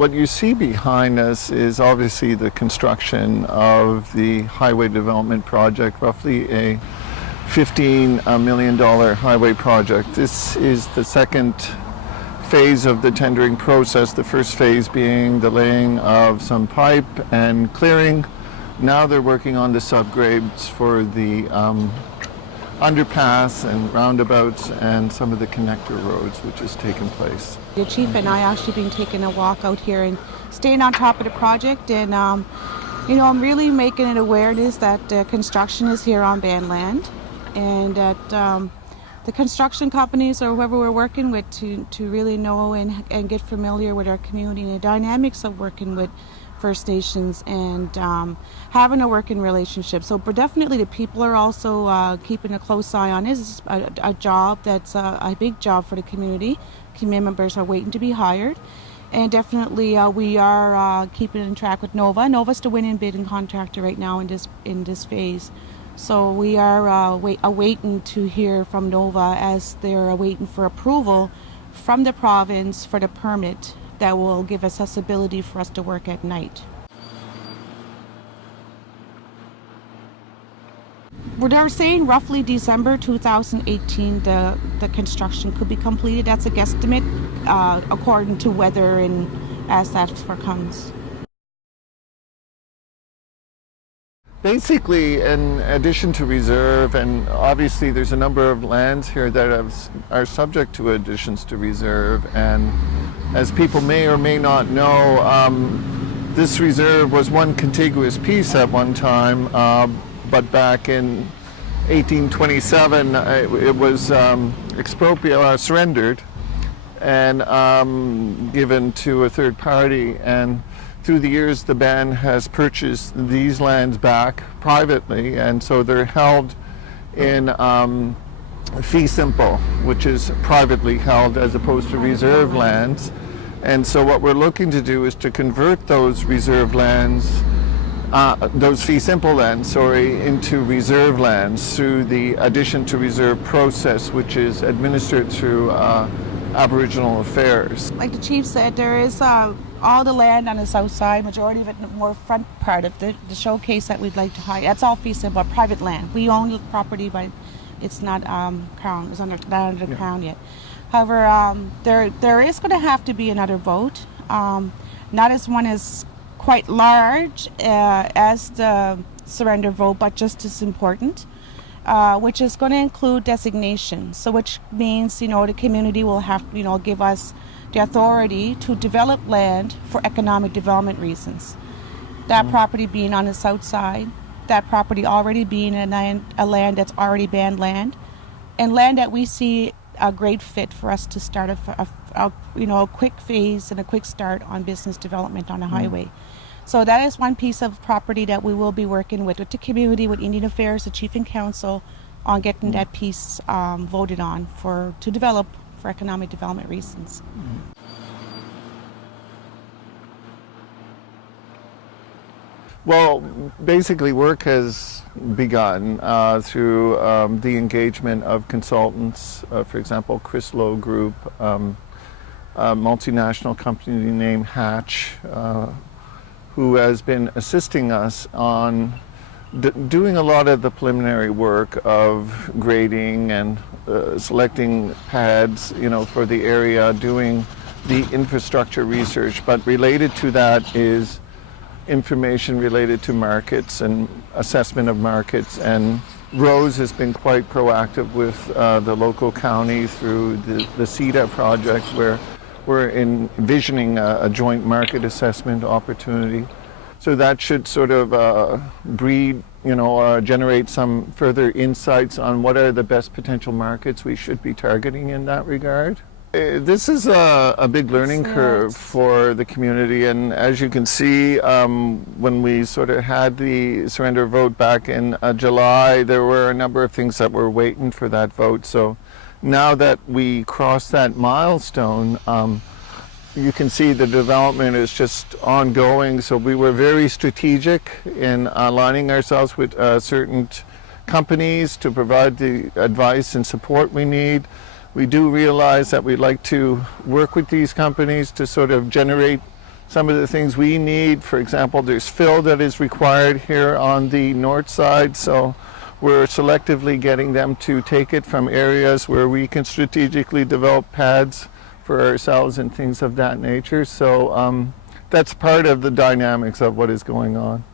what you see behind us is obviously the construction of the highway development project, roughly a $15 million highway project. This is the second phase of the tendering process, the first phase being the laying of some pipe and clearing. Now they're working on the subgrades for the underpass and roundabouts and some of the connector roads, which has taken place. The chief and I actually been taking a walk out here and staying on top of the project, and I'm really making it awareness that construction is here on band land, and that the construction companies or whoever we're working with to really know and get familiar with our community and the dynamics of working with First Nations and having a working relationship. So but definitely the people are also keeping a close eye on it. It's a job that's a big job for the community. Community members are waiting to be hired. And definitely we are keeping in track with Nova. Nova's the winning bidding contractor right now in this phase. So we are awaiting to hear from Nova as they're waiting for approval from the province for the permit that will give accessibility for us to work at night. They're saying roughly December 2018 the construction could be completed. That's a guesstimate according to weather and as that comes. Basically, in addition to reserve, and obviously there's a number of lands here that are subject to additions to reserve, and as people may or may not know, this reserve was one contiguous piece at one time, but back in 1827 it was surrendered and given to a third party, and through the years the band has purchased these lands back privately, and so they're held in fee simple, which is privately held as opposed to reserve lands. And so what we're looking to do is to convert those reserve lands, those fee simple lands, into reserve lands through the addition to reserve process, which is administered through Aboriginal Affairs. Like the chief said, there is all the land on the south side, majority of it in the more front part of the showcase that we'd like to hide. That's all fee simple, private land. We own the property, but it's not crown. It's not under the crown yet. However, there is going to have to be another vote. Not as one is quite large as the surrender vote, but just as important. Which is going to include designation. So which means, the community will have, give us the authority to develop land for economic development reasons. That property being on the south side, that property already being a land that's already banned land, and land that we see a great fit for us to start a quick phase and a quick start on business development on a highway. So that is one piece of property that we will be working with the community, with Indian Affairs, the Chief and Council, on getting that piece voted on to develop for economic development reasons. Well, basically work has begun through the engagement of consultants, for example, Chris Lowe Group, a multinational company named Hatch, who has been assisting us on doing a lot of the preliminary work of grading and selecting pads, for the area, doing the infrastructure research. But related to that is information related to markets and assessment of markets. And Rose has been quite proactive with the local county through the CEDA project, where we're envisioning a joint market assessment opportunity. So that should sort of generate some further insights on what are the best potential markets we should be targeting in that regard. This is a big learning curve for the community, and as you can see, when we sort of had the surrender vote back in July, there were a number of things that were waiting for that vote. So now that we crossed that milestone, you can see the development is just ongoing. So we were very strategic in aligning ourselves with certain companies to provide the advice and support we need. We do realize that we'd like to work with these companies to sort of generate some of the things we need. For example, there's fill that is required here on the north side, so we're selectively getting them to take it from areas where we can strategically develop pads for ourselves and things of that nature. So that's part of the dynamics of what is going on.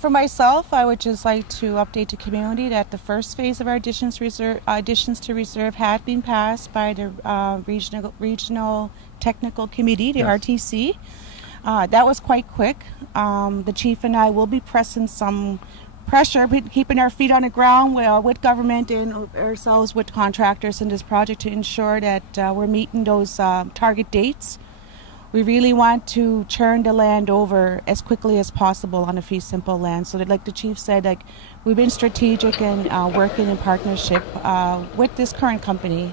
For myself, I would just like to update the community that the first phase of our additions to reserve had been passed by the regional technical committee, the Yes. RTC. That was quite quick. The chief and I will be pressing some pressure, keeping our feet on the ground with government and ourselves with contractors in this project to ensure that we're meeting those target dates. We really want to churn the land over as quickly as possible on a fee simple land. So that, like the chief said, like we've been strategic and working in partnership with this current company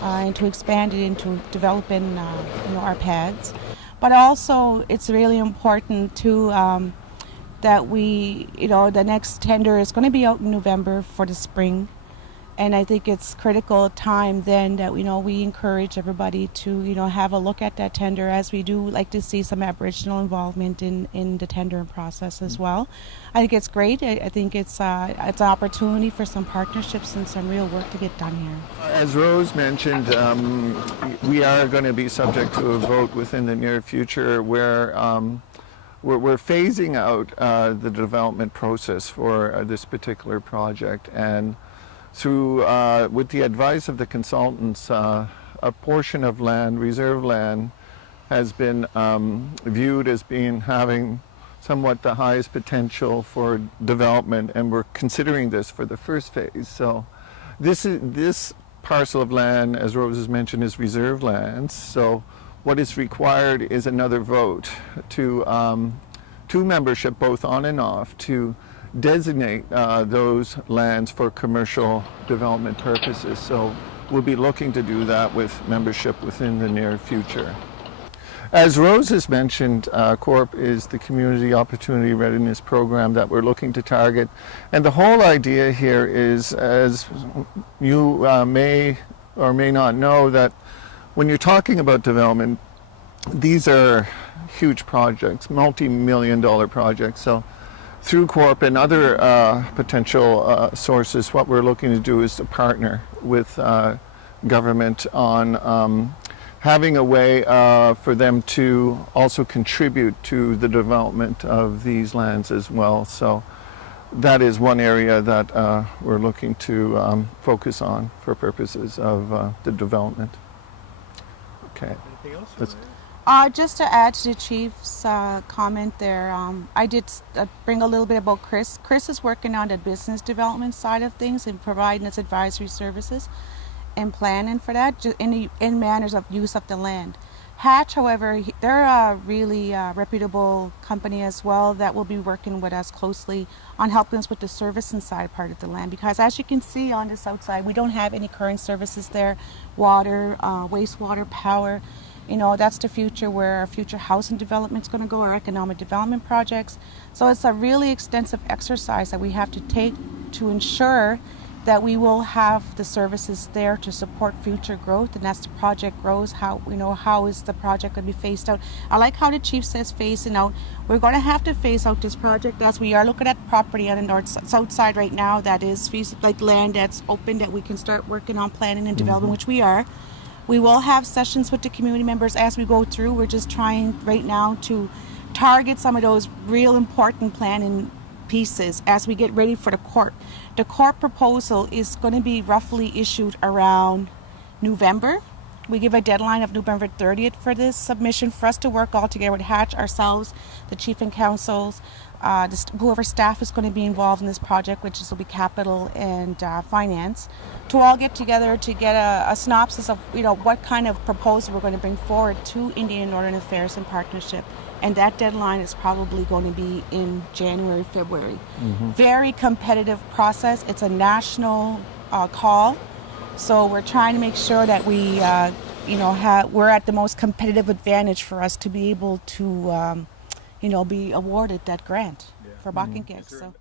and to expand it into developing our pads. But also it's really important to that we, the next tender is going to be out in November for the spring. And I think it's critical time then that we encourage everybody to have a look at that tender, as we do like to see some Aboriginal involvement in the tendering process as well. I think it's great. I think it's an opportunity for some partnerships and some real work to get done here. As Rose mentioned, we are going to be subject to a vote within the near future where we're phasing out the development process for this particular project, and through, with the advice of the consultants, a portion of land, reserve land, has been viewed as having somewhat the highest potential for development, and we're considering this for the first phase. So this parcel of land, as Rose has mentioned, is reserve lands. So what is required is another vote to membership, both on and off, to designate those lands for commercial development purposes. So we'll be looking to do that with membership within the near future. As Rose has mentioned, CORP is the Community Opportunity Readiness Program that we're looking to target. And the whole idea here is, as you may or may not know, that when you're talking about development, these are huge projects, multi-million-dollar projects. So through CORP and other potential sources, what we're looking to do is to partner with government on having a way for them to also contribute to the development of these lands as well. So that is one area that we're looking to focus on for purposes of the development. Okay. Anything else? Just to add to the chief's comment there, I did bring a little bit about Chris. Chris is working on the business development side of things and providing us advisory services and planning for that in manners of use of the land. Hatch, however, they're a really reputable company as well that will be working with us closely on helping us with the servicing side part of the land, because as you can see on the south side, we don't have any current services there, water, wastewater, power. That's the future, where our future housing development is going to go, our economic development projects. So it's a really extensive exercise that we have to take to ensure that we will have the services there to support future growth. And as the project grows, how is the project going to be phased out? I like how the chief says phasing out. We're going to have to phase out this project, as we are looking at property on the south side right now that is like land that's open that we can start working on planning and development, which we are. We will have sessions with the community members as we go through. We're just trying right now to target some of those real important planning pieces as we get ready for the CORP. The CORP proposal is going to be roughly issued around November. We give a deadline of November 30th for this submission for us to work all together with Hatch, ourselves, the chief and councils, whoever staff is going to be involved in this project, which will be capital and finance, to all get together to get a synopsis of what kind of proposal we're going to bring forward to Indian Northern Affairs in partnership. And that deadline is probably going to be in January, February. Very competitive process. It's a national call. So we're trying to make sure that we, we're at the most competitive advantage for us to be able to, be awarded that grant for Paqtnkek. So.